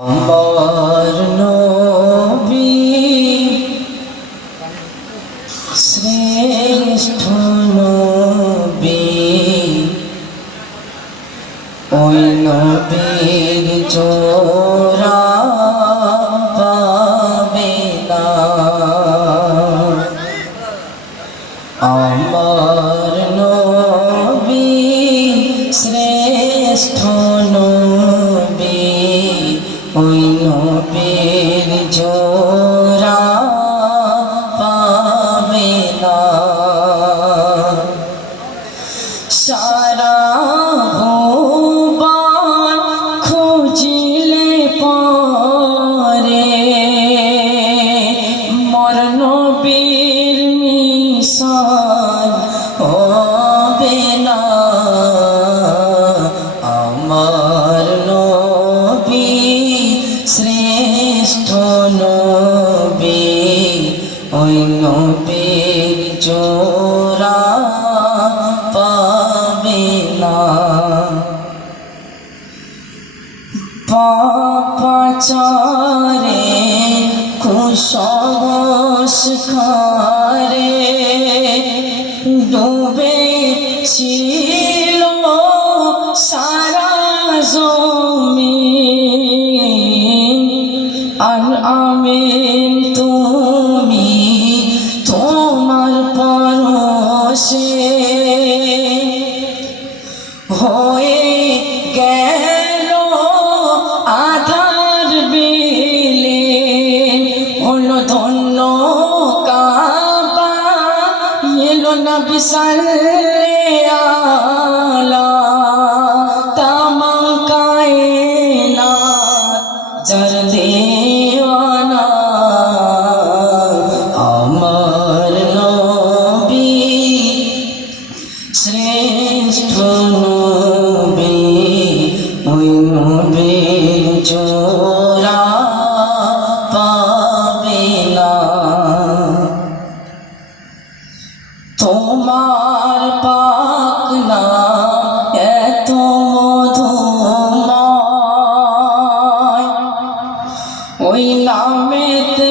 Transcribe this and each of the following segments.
আমার নবী শ্রেষ্ঠ নবী। ওই নবীর জোড়া পাবে না। ওই নবীর শ্রেষ্ঠ নবী ওই নবীর জোড়া পাবে না। পাপাচারে কুসংস্কারে ডুবে আমিন, তুমি তোমার পরশে হয়ে গেল আধার বেলে। হলো ধন্য কাবা, এলো না বিশাল যার দেওয়ানা নবীর জোড়া পাবে তোমার পাক না ওই নামেতে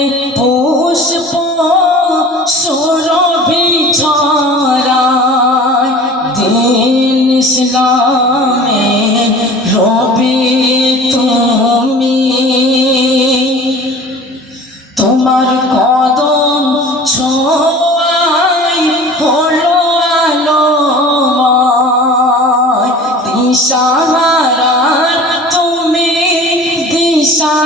তোমার কদম ছোয়াই হলো দিশা দিশাহারার তুমি দিশা